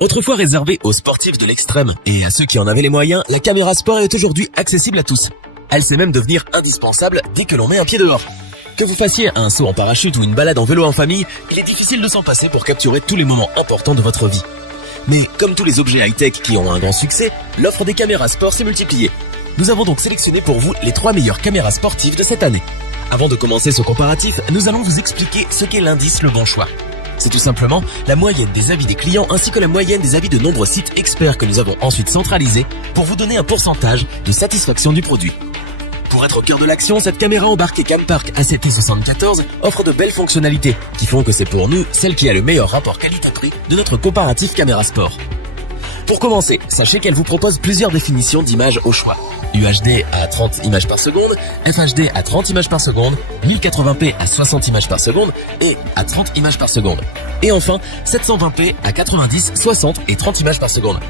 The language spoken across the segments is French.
Autrefois réservée aux sportifs de l'extrême et à ceux qui en avaient les moyens, la caméra sport est aujourd'hui accessible à tous. Elle sait même devenir indispensable dès que l'on met un pied dehors. Que vous fassiez un saut en parachute ou une balade en vélo en famille, il est difficile de s'en passer pour capturer tous les moments importants de votre vie. Mais comme tous les objets high-tech qui ont un grand succès, l'offre des caméras sport s'est multipliée. Nous avons donc sélectionné pour vous les 3 meilleures caméras sportives de cette année. Avant de commencer ce comparatif, nous allons vous expliquer ce qu'est l'indice Le Bon Choix. C'est tout simplement la moyenne des avis des clients ainsi que la moyenne des avis de nombreux sites experts que nous avons ensuite centralisés pour vous donner un pourcentage de satisfaction du produit. Pour être au cœur de l'action, cette caméra embarquée Campark A7T74 offre de belles fonctionnalités qui font que c'est pour nous celle qui a le meilleur rapport qualité-prix de notre comparatif caméra sport. Pour commencer, sachez qu'elle vous propose plusieurs définitions d'images au choix. UHD à 30 images par seconde, FHD à 30 images par seconde, 1080p à 60 images par seconde et à 30 images par seconde. Et enfin, 720p à 90, 60 et 30 images par seconde.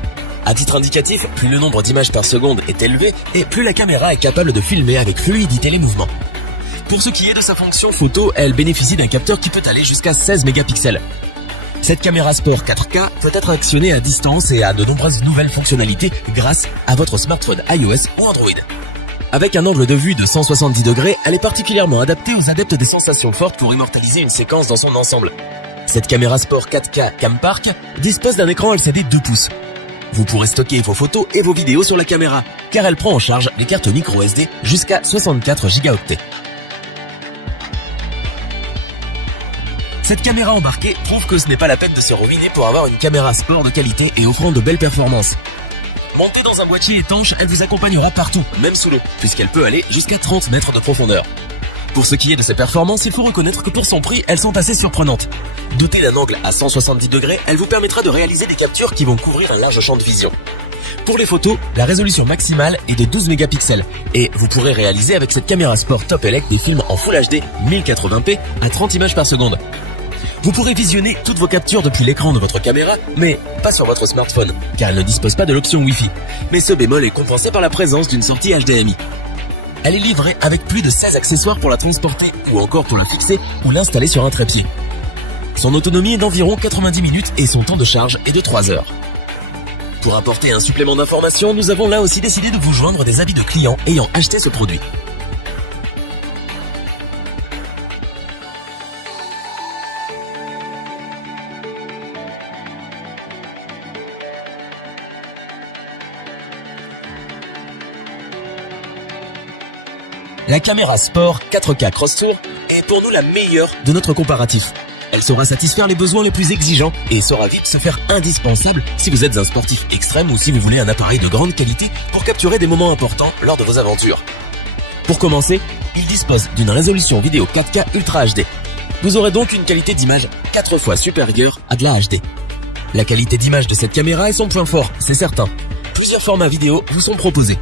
À titre indicatif, plus le nombre d'images par seconde est élevé et plus la caméra est capable de filmer avec fluidité les mouvements. Pour ce qui est de sa fonction photo, elle bénéficie d'un capteur qui peut aller jusqu'à 16 mégapixels. Cette caméra sport 4K peut être actionnée à distance et a de nombreuses nouvelles fonctionnalités grâce à votre smartphone iOS ou Android. Avec un angle de vue de 170 degrés, elle est particulièrement adaptée aux adeptes des sensations fortes pour immortaliser une séquence dans son ensemble. Cette caméra sport 4K Campark dispose d'un écran LCD 2 pouces. Vous pourrez stocker vos photos et vos vidéos sur la caméra, car elle prend en charge les cartes micro SD jusqu'à 64 Go. Cette caméra embarquée prouve que ce n'est pas la peine de se ruiner pour avoir une caméra sport de qualité et offrant de belles performances. Montée dans un boîtier étanche, elle vous accompagnera partout, même sous l'eau, puisqu'elle peut aller jusqu'à 30 mètres de profondeur. Pour ce qui est de ses performances, il faut reconnaître que pour son prix, elles sont assez surprenantes. Dotée d'un angle à 170 degrés, elle vous permettra de réaliser des captures qui vont couvrir un large champ de vision. Pour les photos, la résolution maximale est de 12 mégapixels et vous pourrez réaliser avec cette caméra sport Top Elec des films en Full HD 1080p à 30 images par seconde. Vous pourrez visionner toutes vos captures depuis l'écran de votre caméra, mais pas sur votre smartphone, car elle ne dispose pas de l'option Wi-Fi. Mais ce bémol est compensé par la présence d'une sortie HDMI. Elle est livrée avec plus de 16 accessoires pour la transporter ou encore pour la fixer ou l'installer sur un trépied. Son autonomie est d'environ 90 minutes et son temps de charge est de 3 heures. Pour apporter un supplément d'information, nous avons là aussi décidé de vous joindre des avis de clients ayant acheté ce produit. La caméra sport 4K Cross Tour est pour nous la meilleure de notre comparatif. Elle saura satisfaire les besoins les plus exigeants et saura vite se faire indispensable si vous êtes un sportif extrême ou si vous voulez un appareil de grande qualité pour capturer des moments importants lors de vos aventures. Pour commencer, il dispose d'une résolution vidéo 4K Ultra HD. Vous aurez donc une qualité d'image 4 fois supérieure à de la HD. La qualité d'image de cette caméra est son point fort, c'est certain. Plusieurs formats vidéo vous sont proposés.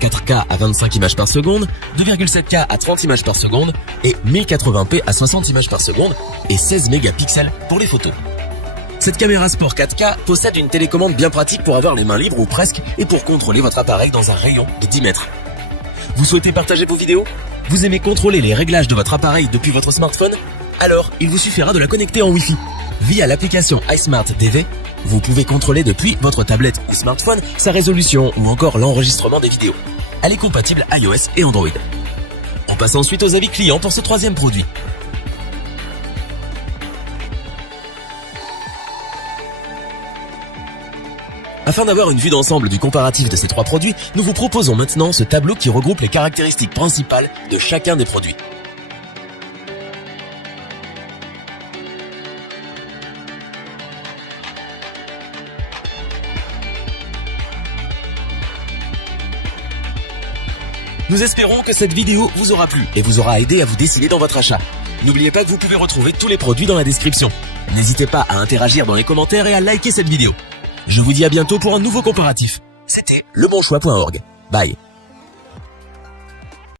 4K à 25 images par seconde, 2,7K à 30 images par seconde et 1080p à 60 images par seconde et 16 mégapixels pour les photos. Cette caméra sport 4K possède une télécommande bien pratique pour avoir les mains libres ou presque et pour contrôler votre appareil dans un rayon de 10 mètres. Vous souhaitez partager vos vidéos? Vous aimez contrôler les réglages de votre appareil depuis votre smartphone? Alors, il vous suffira de la connecter en Wi-Fi. Via l'application iSmart TV, vous pouvez contrôler depuis votre tablette ou smartphone sa résolution ou encore l'enregistrement des vidéos. Elle est compatible iOS et Android. On passe ensuite aux avis clients pour ce troisième produit. Afin d'avoir une vue d'ensemble du comparatif de ces 3 produits, nous vous proposons maintenant ce tableau qui regroupe les caractéristiques principales de chacun des produits. Nous espérons que cette vidéo vous aura plu et vous aura aidé à vous décider dans votre achat. N'oubliez pas que vous pouvez retrouver tous les produits dans la description. N'hésitez pas à interagir dans les commentaires et à liker cette vidéo. Je vous dis à bientôt pour un nouveau comparatif. C'était lebonchoix.org. Bye.